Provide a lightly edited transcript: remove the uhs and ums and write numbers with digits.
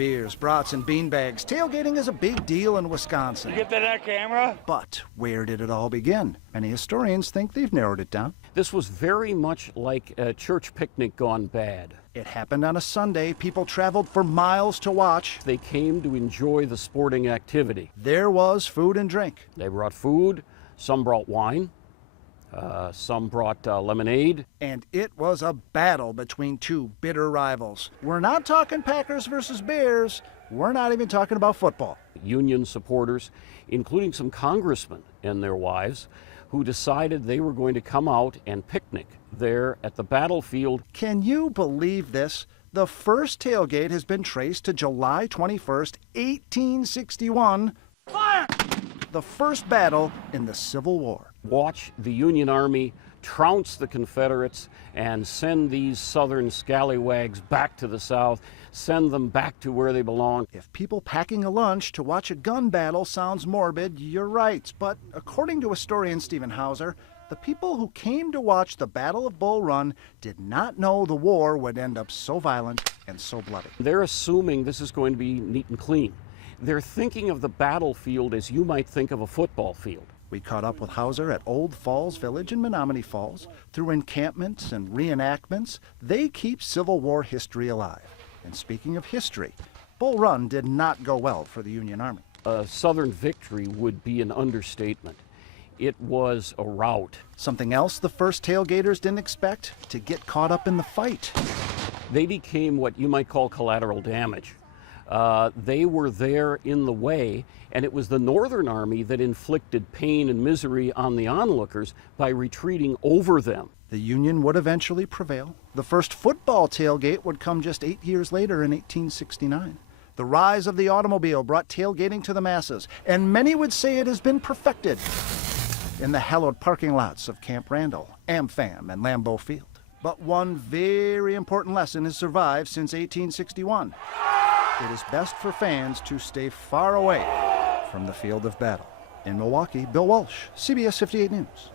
Beers, brats, and beanbags. Tailgating is a big deal in Wisconsin. You get that on camera? But where did it all begin? Many historians think they've narrowed it down. This was very much like a church picnic gone bad. It happened on a Sunday. People traveled for miles to watch. They came to enjoy the sporting activity. There was food and drink. They brought food, some brought wine, some brought lemonade. And it was a battle between two bitter rivals. We're not talking Packers versus Bears. We're not even talking about football. Union supporters, including some congressmen and their wives, who decided they were going to come out and picnic there at the battlefield. Can you believe this? The first tailgate has been traced to July 21st, 1861. Fire! The first battle in the Civil War. Watch the Union Army trounce the Confederates and send these southern scallywags back to the South, send them back to where they belong. If people packing a lunch to watch a gun battle sounds morbid, you're right. But according to historian Stephen Hauser, the people who came to watch the Battle of Bull Run did not know the war would end up so violent and so bloody. They're assuming this is going to be neat and clean. They're thinking of the battlefield as you might think of a football field. We caught up with Hauser at Old Falls Village in Menominee Falls. Through encampments and reenactments, they keep Civil War history alive. And speaking of history, Bull Run did not go well for the Union Army. A Southern victory would be an understatement. It was a rout. Something else the first tailgaters didn't expect? To get caught up in the fight. They became what you might call collateral damage. They were there in the way, and it was the Northern Army that inflicted pain and misery on the onlookers by retreating over them. The Union would eventually prevail. The first football tailgate would come just 8 years later in 1869. The rise of the automobile brought tailgating to the masses, and many would say it has been perfected in the hallowed parking lots of Camp Randall, AmFam, and Lambeau Field. But one very important lesson has survived since 1861. It is best for fans to stay far away from the field of battle. In Milwaukee, Bill Walsh, CBS 58 News.